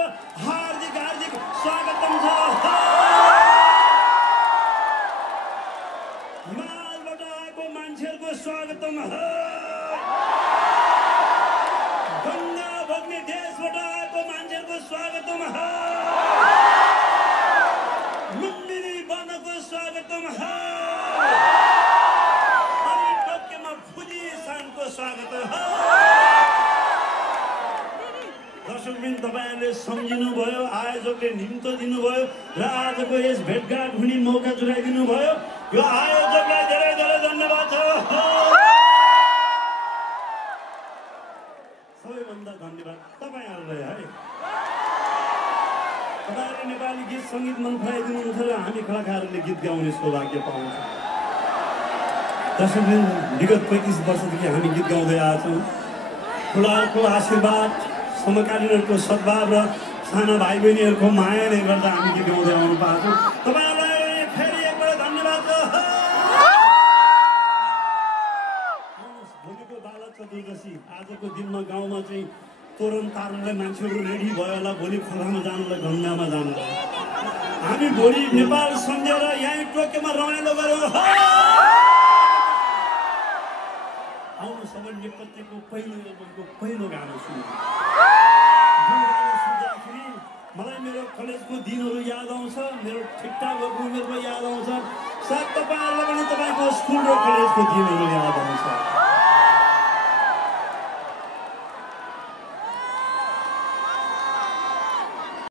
तपाईँहरूको हार्दिक हार्दिक स्वागतम छ। हिमालबाट आएको मान्छेहरूको स्वागतम हो। गङ्गा बग्ने देशबाट आएको मान्छेहरूको स्वागतम हो। लुम्बिनी वनको स्वागतम हो। अनि टोक्योमा फुजी सानको स्वागतम हो। दर्शकवृन्द, तपाईँहरूले सम्झिनुभयो, आयोजकले निम्तो दिनुभयो र आजको यस भेटघाट हुने मौका जुटाइदिनु भयो। यो आयोजकलाई धेरै धेरै धन्यवाद छ। सबैभन्दा धन्यवाद तपाईँहरूलाई है। तपाईँहरूले नेपाली गीत सङ्गीत मन पराइदिनुहुन्छ र हामी कलाकारहरूले गीत गाउने सौभाग्य पाउँछौँ। दर्शकवृन्द, विगत 35 वर्षदेखि हामी गीत गाउँदै आएछौँ। ठुलाहरूको आशीर्वाद, समकालीनहरूको सद्भाव र साना भाइ बहिनीहरूको मायाले गर्दा हामी गीत गाउँदै आउनु पाएको छौँ। तपाईँहरूलाई फेरि एकपल्ट धन्यवाद छ। भोलिको बाला चतुर्दशी आजको दिनमा गाउँमा चाहिँ तोरण तार्नलाई मान्छेहरू रेडी भयो होला, भोलि खोलामा जानुलाई, गङ्गामा जानुलाई। हामी भोलि नेपाल सम्झेर यहीँ टोक्योमा रमाइलो गऱ्यौँ। आउनु सबै नेपथ्यको पहिलो एल्बमको पहिलो गाना सुन्नु। सुन्दाखेरि मलाई मेरो कलेजको दिनहरू याद आउँछ, मेरो ठिकठाक भएको उमेरको याद आउँछ। सायद तपाईँहरूलाई पनि तपाईँको स्कुल र कलेजको दिनहरू याद आउँछ।